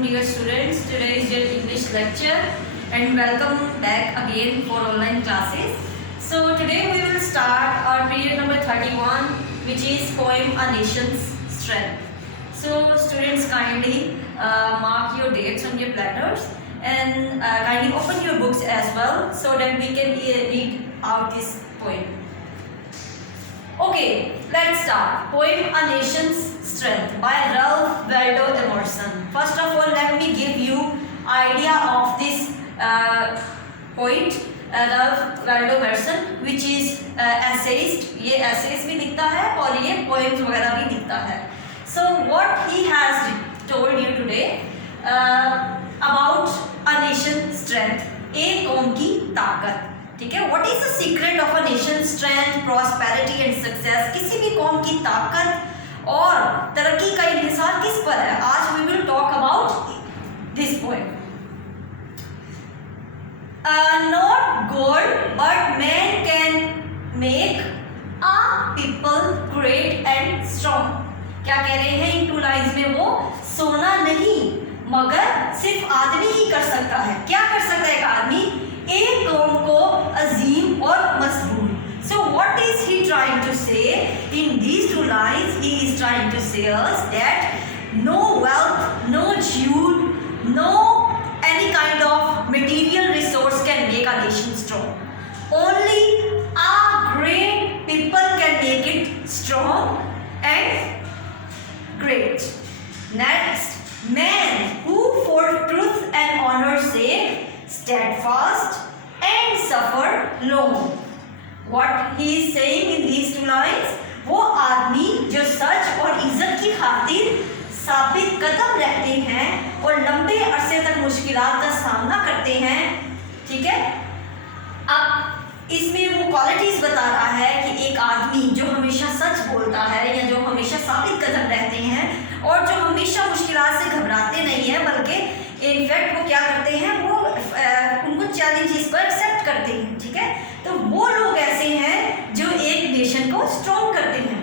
afternoon, dear students. Today is your English lecture and welcome back again for online classes. So today we will start our period number 31, which is poem A Nation's Strength. So students, kindly mark your dates on your planners and kindly open your books as well so that we can read out this poem. Okay, let's start. Poem A Nation's Strength by Ralph Waldo Emerson. First of all, let me give you idea of this poet Ralph Waldo Emerson, which is essayist. ये essays भी लिखता है और ये poems वगैरह भी लिखता है. So what he has told you today about a nation's strength, एक कौम की ताकत. ठीक है, what is the secret of a nation strength, prosperity and success. किसी भी कौम की ताकत और तरक्की का इंहिसार किस पर है? आज we will talk about this poem. Not god but man can make a people great and strong. क्या कह रहे हैं इन 2 लाइन्स में? वो सोना नहीं मगर सिर्फ आदमी ही कर सकता है. क्या कर सकता है एक आदमी? एक कौम को अजीम और मजबूत. So what is he trying to say in these 2 lines? He is trying to say us that no wealth, no jewel, no any kind of material resource can make a nation strong. Only a great people can make it strong and great. Next, man who for truth and honor's sake steadfast and suffer long. What he is saying in these 2 lines, वो आदमी जो सच और इज्जत की खातिर साबित कदम रहते हैं और लंबे अरसे तक मुश्किलात का सामना करते हैं. ठीक है, अब इसमें वो क्वालिटीज बता रहा है कि एक आदमी जो हमेशा सच बोलता है या जो हमेशा साबित कदम रहते हैं और जो हमेशा मुश्किलात से घबराते नहीं है बल्कि इनफैक्ट वो क्या करते हैं, वो उनको चैलेंजेस को एक्सेप्ट करते हैं. ठीक है, तो वो लोग ऐसे हैं जो एक नेशन को स्ट्रॉन्ग करते हैं.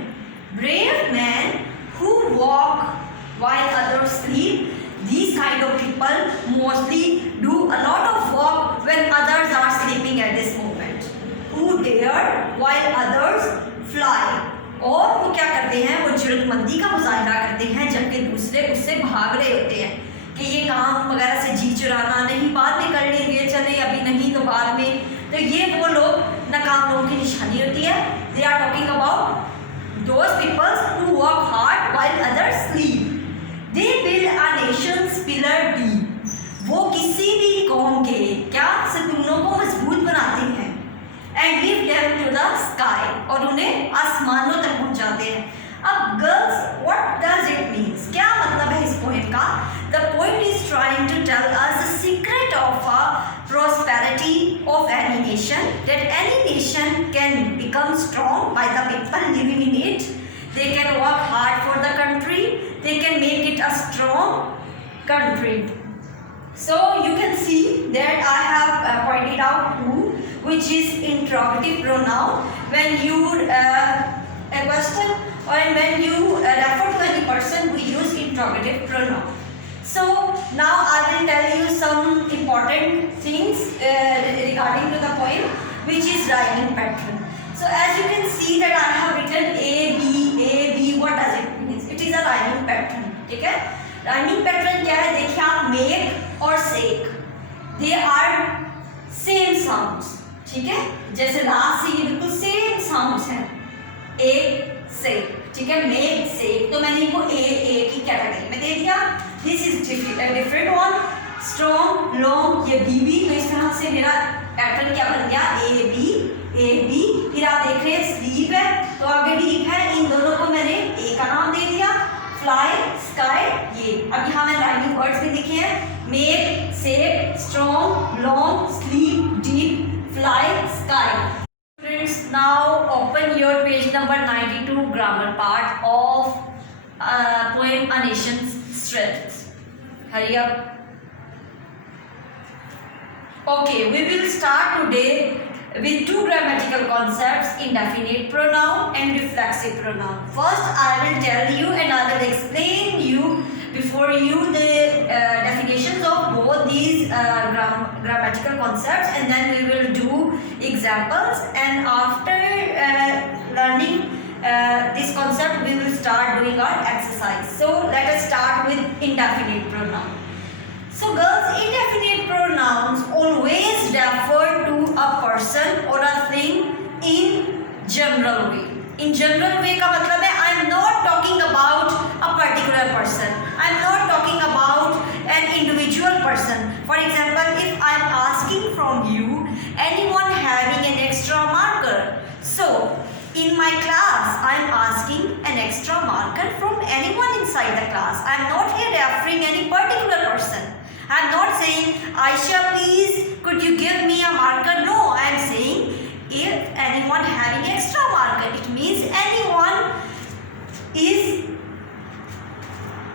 Brave man who walk while others sleep. These kind of people mostly do a lot of work when others are sleeping at this moment. Who dare while others fly. और वो क्या करते हैं? वो जुर्मंदी का मुजाहिरा करते हैं जबकि दूसरे उससे भाग रहे होते हैं कि ये काम वगैरह से जी चुराना नहीं, बाद में कर लेंगे, चले अभी नहीं तो बाद में. तो ये वो लोग नाकाम लोगों की निशानी होती है. They are talking about those peoples who work hard while others sleep. They build a nations pillar deep. वो किसी भी कौम के क्या सतूनों को मजबूत बनाते हैं. And lift them to the sky, और उन्हें आसमानों तक पहुंचाते हैं. अब girls, what does it means? क्या मतलब है इस पोएम का? The poet is trying to tell us the secret of a prosperity of any nation, that any nation can become strong by the people living in it. They can work hard for the country, they can make it a strong country. So you can see that I have pointed out who, which is interrogative pronoun. When you a question or when you refer to any person, we use interrogative pronoun. So now I will tell you some important things regarding to the poem, which is rhyming pattern. So as you can see that I have written A B. What does it mean? It is a rhyming pattern. ठीक है, rhyming pattern क्या है? देखिए आप make और sake, they are same sounds. ठीक है, जैसे लास्ट से ये बिल्कुल सेम साउंड्स हैं. A sake, ठीक है, make sake. तो मैंने इनको A की कैटेगरी में दे दिया. This is different one. Strong, long, ये B. तो इस तरह से मेरा पैटर्न क्या बन गया? A B. फिर आप देख रहे हैं स्लीप है तो आगे डीप है. इन दोनों को मैंने A का नाम दे दिया. फ्लाई, स्काई, ये. अब यहाँ मैं राइमिंग वर्ड्स भी लिखे हैं. Make, sake, strong, long, sleep, deep, fly, sky. Friends, now open your page number 92 grammar part of poem A Nation's Strength. Hurry up. Okay, we will start today with 2 grammatical concepts: indefinite pronoun and reflexive pronoun. First, I will tell you and I will explain you before you the grammatical concepts, and then we will do examples, and after learning this concept we will start doing our exercise. So let us start with indefinite pronoun. So girls, indefinite pronouns always refer to a person or a thing in general way. In general way का मतलब है I am not talking about a particular person. I am not talking about an individual person. For example, if I am asking from you, anyone having an extra marker. So in my class, I am asking an extra marker from anyone inside the class. I am not here referring any particular person. I am not saying, Aisha, please, could you give me a marker? No, I am saying, if anyone having extra marker, it means anyone is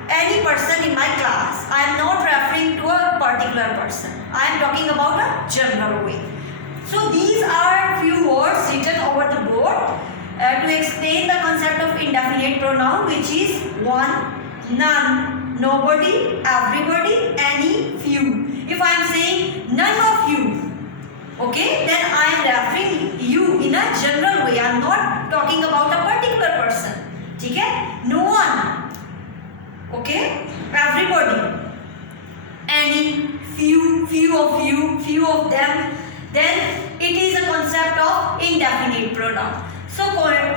any person in my class. I am not referring to a particular person. I am talking about a general way. So these are few words written over the board to explain the concept of indefinite pronoun, which is one, none, nobody, everybody, any, few. If I am saying none of you, okay, then I am referring you in a general way. I am not talking about a particular person. ठीक है? No one, okay, everybody, any, few of you, few of them. Then it is a concept of indefinite pronoun. So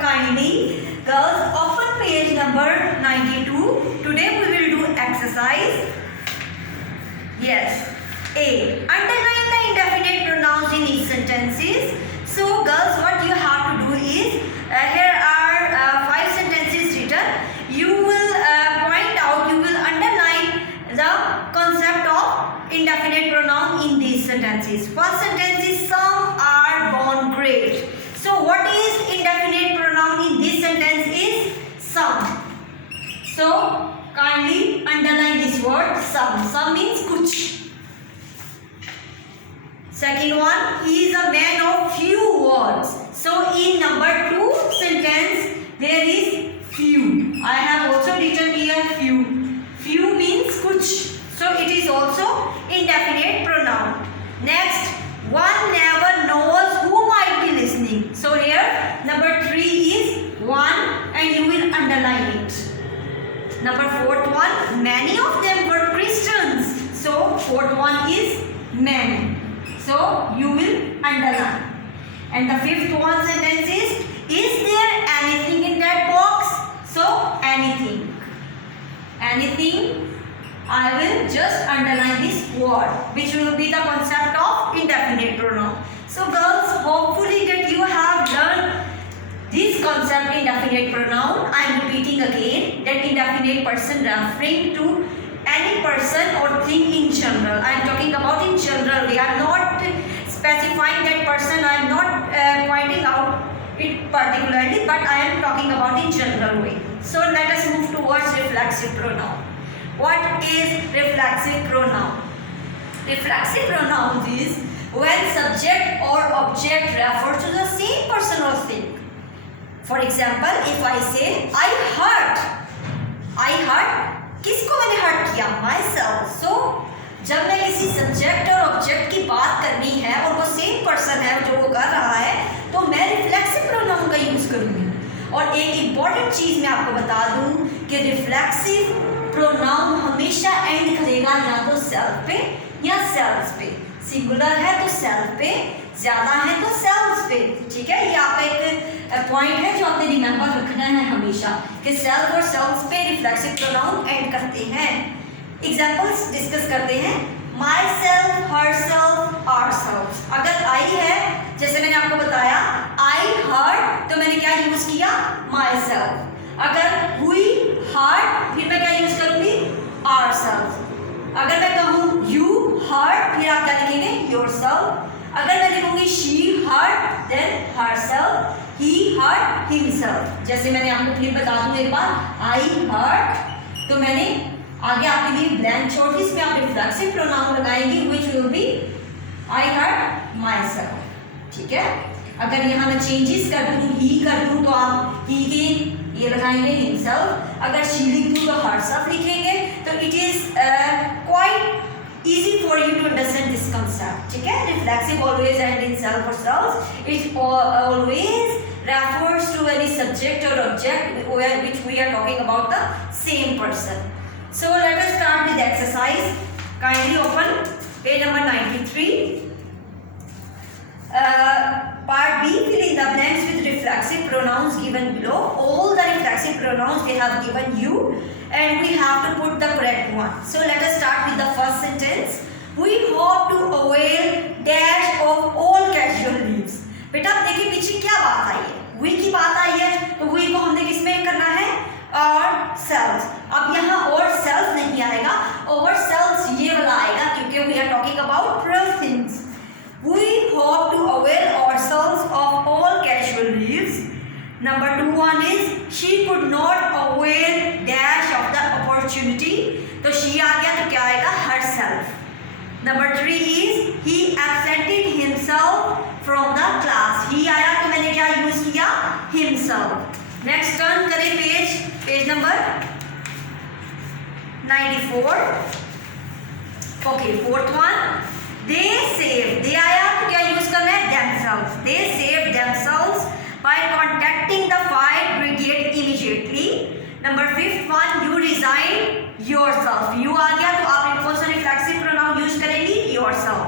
kindly, girls, open page number 92. Today we will do exercise. Yes. A. Underline the indefinite pronouns in each sentences. So girls, what you have to do is, here are 5 sentences written. You will point out, you will underline the concept of indefinite pronoun in these sentences. First sentence is, some are born great. So what is indefinite pronoun in this sentence is some. So kindly underline this word some. Some means kuch. Second one, he is a man of few words. So in number 2 sentence there is few. I have also written here few. Few means kuch. So it is also indefinite pronoun. Next, one never knows who might be listening. So here number 3 is one, and you will underline it. Number 4th one, many of them were Christians. So 4th one is many. So you will underline. And the 5th one sentence is there anything in that box? So anything. Anything. I will just underline this word, which will be the concept of indefinite pronoun. So girls, hopefully that you have learned this concept indefinite pronoun. I am repeating again that indefinite person referring to any person or thing in general. I am talking about in general. We are not specifying that person. I am not pointing out it particularly, but I am talking about in general way. So let us move towards reflexive pronoun. What is reflexive pronoun? Reflexive pronoun is when subject or object refers to the same person or thing. For example, if I say I hurt, किसको मैंने hurt किया? Myself. So जब मैं किसी subject और object की बात करनी है और वो सेम पर्सन है जो वो कर रहा है, तो मैं रिफ्लेक्सिव प्रोनाउन का यूज करूंगी. और एक इम्पॉर्टेंट चीज मैं आपको बता दूं कि रिफ्लेक्सिव प्रोनाउन हमेशा एंड करेगा या तो सेल्फ पे या सेल्स पे. सिंगुलर है तो सेल्फ पे, ज्यादा है तो सेल्स पे. ठीक है, ये आपका एक पॉइंट है जो आपने रिमेंबर रखना है हमेशा कि सेल्फ और सेल्स पे रिफ्लेक्सिव प्रोनाउन एंड करते हैं. एग्जांपल्स डिस्कस करते हैं. Myself, herself, ourself. अगर आई है, जैसे मैंने आपको बताया आई हर्ट, तो मैंने क्या यूज किया? Myself. अगर हुई हर्ट, फिर मैं क्या यूज करूंगी? Ourself. अगर मैं कहूँ यू हर्ट, फिर आप क्या लिखेंगे? Yourself. अगर मैं लिखूंगी she hurt, then herself. He hurt, himself. जैसे मैंने आपको फिर बता दूं एक बार, आई हर्ट, तो मैंने आगे आपके लिए ब्लैंक छोड़ दी, इसमें आप रिफ्लेक्सिव प्रोनाउन लगाएंगे which will be I hurt myself. ठीक है, अगर यहाँ मैं चेंजेस कर दूँ, ही कर दूँ, तो आप ही के ये लगाएंगे हिमसेल्फ. अगर शी लिख दूँ तो हर सेल्फ लिखेंगे. तो it is quite easy for you to understand reflexive always end in self or selves. It always refers to any subject or object which we are talking about the same person. So let us start with the exercise. Kindly open page number 93. Part B, fill in the blanks with reflexive pronouns given below. All the reflexive pronouns they have given you, and we have to put the correct one. So let us start with the first sentence. We hope to avail dash of all casual leaves. बेटा अब देखिए पीछे क्या बात आई है, we की बात आई है, तो we को हमने किसमें करना है, और selves. अब यहाँ और self नहीं आएगा, और selves ये वाला आएगा क्योंकि we are talking about plural things. We hope to avail ourselves of all casual leaves. Number 2 one is she could not avail dash of the opportunity. तो she आ गया तो क्या आएगा, herself. Number 3 is he absented himself from the class. He आया तो मैंने क्या use किया, himself. Next turn करें page number 94. Okay, fourth one. They saved. they आया तो क्या यूज करना है, themselves. They saved themselves by contacting the fire brigade immediately. Number 5th one, you resigned yourself. You आ गया तो आप कौन सा reflexive pronoun यूज करेंगी, yourself.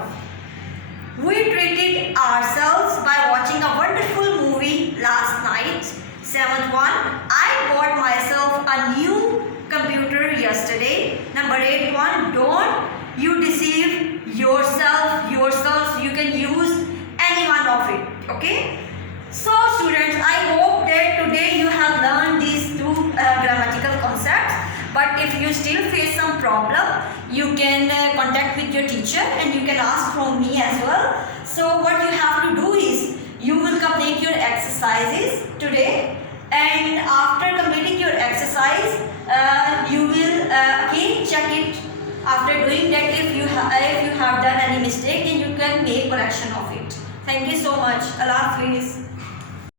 We treated ourselves by watching a wonderful movie last night. 7th one, I bought myself a new computer yesterday. Number 8 one, don't you deceive yourself, yourselves. You can use any one of it. Okay. So students, I hope that today you have learned these two grammatical concepts. But if you still face some problem, you can contact with your teacher and you can ask from me as well. So what you have to do is you will complete your exercises today, and after completing your exercise, you will again check it. After doing that, if you have done any mistake, then you can make correction of it. Thank you so much. Allah Hafiz.